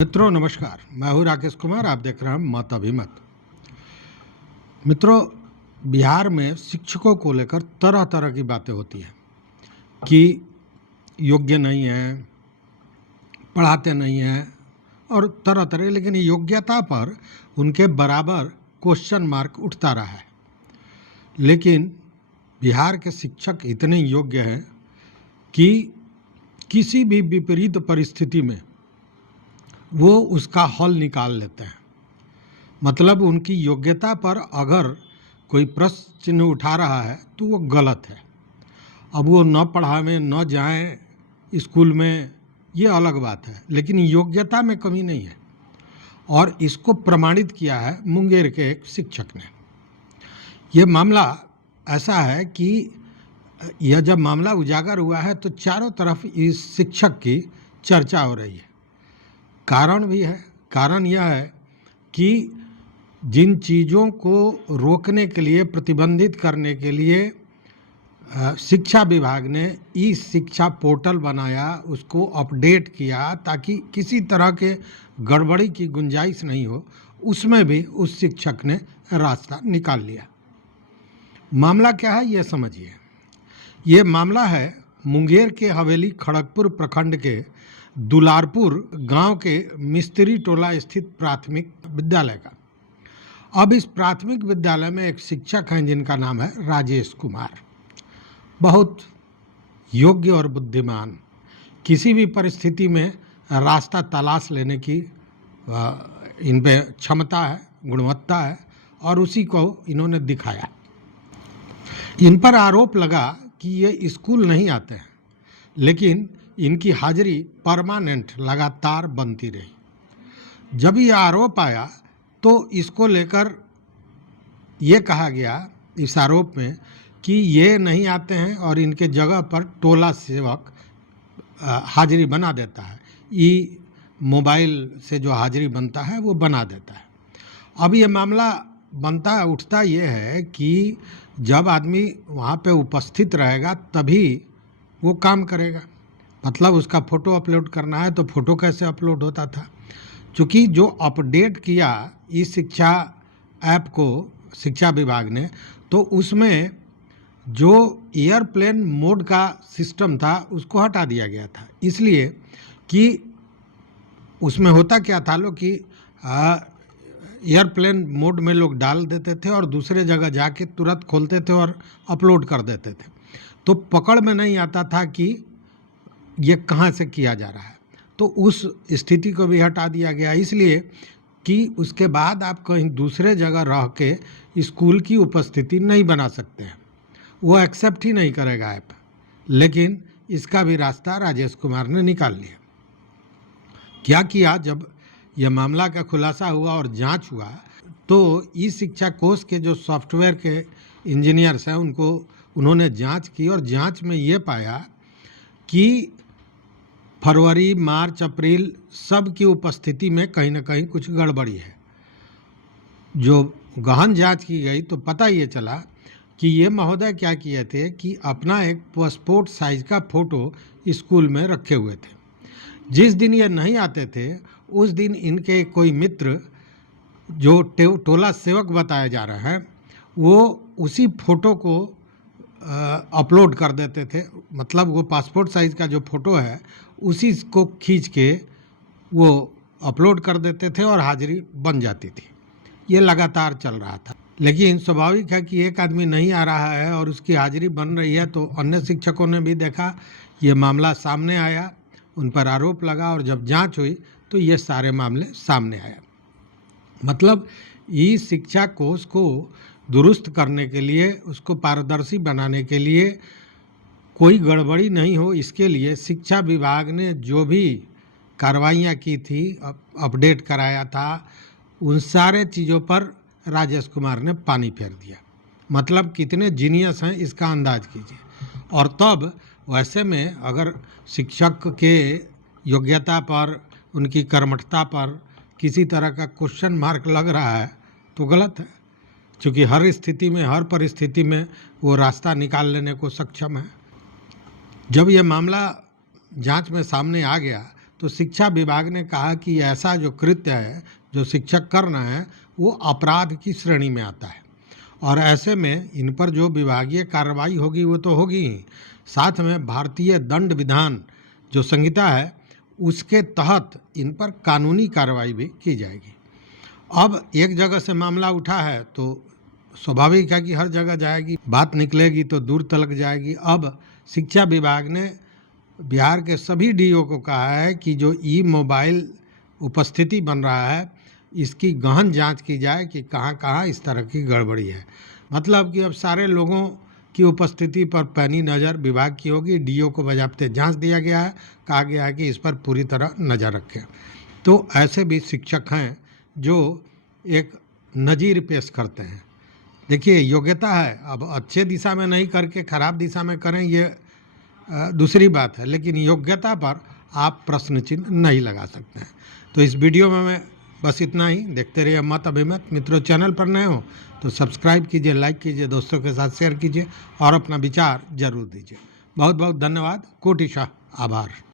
मित्रों नमस्कार, मैं हूँ राकेश कुमार। आप देख रहे हैं मत अभिमत। मित्रों, बिहार में शिक्षकों को लेकर तरह तरह की बातें होती हैं कि योग्य नहीं है, पढ़ाते नहीं हैं और तरह तरह, लेकिन योग्यता पर उनके बराबर क्वेश्चन मार्क उठता रहा है। लेकिन बिहार के शिक्षक इतने योग्य हैं कि किसी भी विपरीत परिस्थिति में वो उसका हल निकाल लेते हैं। मतलब उनकी योग्यता पर अगर कोई प्रश्न चिन्ह उठा रहा है तो वो गलत है। अब वो न पढ़ावें न जाएं स्कूल में, ये अलग बात है, लेकिन योग्यता में कमी नहीं है। और इसको प्रमाणित किया है मुंगेर के एक शिक्षक ने। ये मामला ऐसा है कि यह जब मामला उजागर हुआ है तो चारों तरफ इस शिक्षक की चर्चा हो रही है। कारण भी है। कारण यह है कि जिन चीज़ों को रोकने के लिए, प्रतिबंधित करने के लिए शिक्षा विभाग ने ई शिक्षा पोर्टल बनाया, उसको अपडेट किया ताकि किसी तरह के गड़बड़ी की गुंजाइश नहीं हो, उसमें भी उस शिक्षक ने रास्ता निकाल लिया। मामला क्या है ये समझिए। ये मामला है मुंगेर के हवेली खड़गपुर प्रखंड के दुलारपुर गांव के मिस्त्री टोला स्थित प्राथमिक विद्यालय का। अब इस प्राथमिक विद्यालय में एक शिक्षक हैं जिनका नाम है राजेश कुमार। बहुत योग्य और बुद्धिमान, किसी भी परिस्थिति में रास्ता तलाश लेने की इन पे क्षमता है, गुणवत्ता है, और उसी को इन्होंने दिखाया। इन पर आरोप लगा कि ये स्कूल नहीं आते हैं, लेकिन इनकी हाजिरी परमानेंट लगातार बनती रही। जब ये आरोप आया तो इसको लेकर ये कहा गया इस आरोप में कि ये नहीं आते हैं और इनके जगह पर टोला सेवक हाजिरी बना देता है। ई मोबाइल से जो हाजिरी बनता है वो बना देता है। अब ये मामला उठता ये है कि जब आदमी वहाँ पे उपस्थित रहेगा तभी वो काम करेगा। मतलब उसका फ़ोटो अपलोड करना है तो फ़ोटो कैसे अपलोड होता था, क्योंकि जो अपडेट किया ई शिक्षा ऐप को शिक्षा विभाग ने, तो उसमें जो एयरप्लेन मोड का सिस्टम था उसको हटा दिया गया था। इसलिए कि उसमें होता क्या था लोग कि एयरप्लेन मोड में लोग डाल देते थे और दूसरे जगह जाके तुरंत खोलते थे और अपलोड कर देते थे, तो पकड़ में नहीं आता था कि ये कहाँ से किया जा रहा है। तो उस स्थिति को भी हटा दिया गया, इसलिए कि उसके बाद आप कहीं दूसरे जगह रह के स्कूल की उपस्थिति नहीं बना सकते हैं, वो एक्सेप्ट ही नहीं करेगा ऐप। लेकिन इसका भी रास्ता राजेश कुमार ने निकाल लिया। क्या किया, जब यह मामला का खुलासा हुआ और जांच हुआ तो ई शिक्षा कोष के जो सॉफ्टवेयर के इंजीनियर्स हैं उन्होंने जांच की और जांच में ये पाया कि फरवरी, मार्च, अप्रैल सब की उपस्थिति में कहीं ना कहीं कुछ गड़बड़ी है। जो गहन जांच की गई तो पता ये चला कि ये महोदय क्या किए थे कि अपना एक पासपोर्ट साइज का फ़ोटो स्कूल में रखे हुए थे। जिस दिन ये नहीं आते थे उस दिन इनके कोई मित्र जो टोला सेवक बताया जा रहा है वो उसी फ़ोटो को अपलोड कर देते थे। मतलब वो पासपोर्ट साइज़ का जो फ़ोटो है उसी को खींच के वो अपलोड कर देते थे और हाजिरी बन जाती थी। ये लगातार चल रहा था। लेकिन स्वाभाविक है कि एक आदमी नहीं आ रहा है और उसकी हाजिरी बन रही है, तो अन्य शिक्षकों ने भी देखा, ये मामला सामने आया, उन पर आरोप लगा और जब जांच हुई तो ये सारे मामले सामने आया। मतलब ई शिक्षा कोष को दुरुस्त करने के लिए, उसको पारदर्शी बनाने के लिए, कोई गड़बड़ी नहीं हो इसके लिए शिक्षा विभाग ने जो भी कार्रवाइयाँ की थी, अपडेट कराया था, उन सारे चीज़ों पर राजेश कुमार ने पानी फेर दिया। मतलब कितने जीनियस हैं इसका अंदाज कीजिए। और तब वैसे में अगर शिक्षक के योग्यता पर, उनकी कर्मठता पर किसी तरह का क्वेश्चन मार्क लग रहा है तो गलत है, क्योंकि हर स्थिति में, हर परिस्थिति में वो रास्ता निकाल लेने को सक्षम है। जब यह मामला जांच में सामने आ गया तो शिक्षा विभाग ने कहा कि ऐसा जो कृत्य है जो शिक्षक कर रहे हैं वो अपराध की श्रेणी में आता है और ऐसे में इन पर जो विभागीय कार्रवाई होगी वो तो होगी ही, साथ में भारतीय दंड विधान जो संहिता है उसके तहत इन पर कानूनी कार्रवाई भी की जाएगी। अब एक जगह से मामला उठा है तो स्वाभाविक है कि हर जगह जाएगी, बात निकलेगी तो दूर तलक जाएगी। अब शिक्षा विभाग ने बिहार के सभी डीओ को कहा है कि जो ई मोबाइल उपस्थिति बन रहा है इसकी गहन जांच की जाए कि कहाँ कहाँ इस तरह की गड़बड़ी है। मतलब कि अब सारे लोगों की उपस्थिति पर पैनी नज़र विभाग की होगी। डीओ को बजाबते जांच दिया गया है, कहा गया है कि इस पर पूरी तरह नज़र रखें। तो ऐसे भी शिक्षक हैं जो एक नज़ीर पेश करते हैं। देखिए योग्यता है, अब अच्छे दिशा में नहीं करके खराब दिशा में करें ये दूसरी बात है, लेकिन योग्यता पर आप प्रश्न चिन्ह नहीं लगा सकते हैं। तो इस वीडियो में मैं बस इतना ही। देखते रहिए मत अभिमत। मित्रों चैनल पर नए हो तो सब्सक्राइब कीजिए, लाइक कीजिए, दोस्तों के साथ शेयर कीजिए और अपना विचार जरूर दीजिए। बहुत बहुत धन्यवाद। कोटिशाह आभार।